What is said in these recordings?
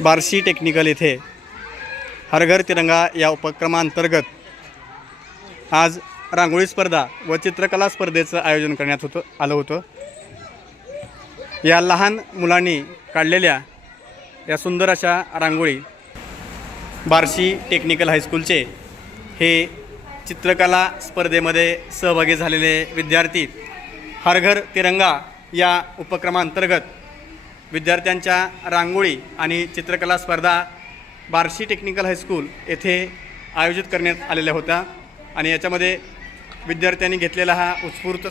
Barshi technical येथे हर घर तिरंगा या उपक्रमांतर्गत आज रांगोळी स्पर्धा व चित्रकला स्पर्धेचं आयोजन करण्यात होतं आलं होतं. या लहान मुलांनी काढलेल्या या सुंदर अशा रांगोळी बार्शी टेक्निकल हायस्कूलचे हे चित्रकला स्पर्धेमध्ये सहभागी झालेले विद्यार्थी हर घर तिरंगा या उपक्रमांतर्गत विद्यार्थ्यांच्या रांगोळी आणि चित्रकला स्पर्धा बार्शी टेक्निकल हायस्कूल येथे आयोजित करण्यात आलेल्या होत्या. आणि याच्यामध्ये विद्यार्थ्यांनी घेतलेला हा उत्स्फूर्त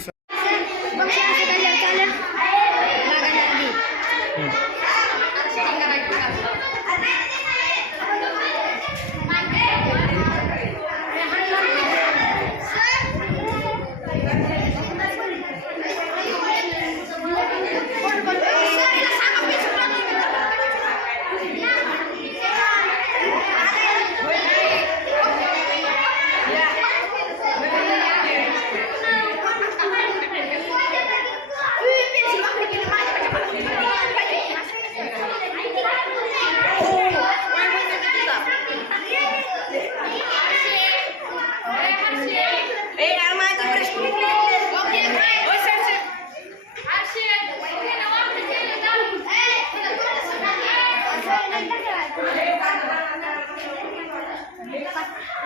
ব্যাপার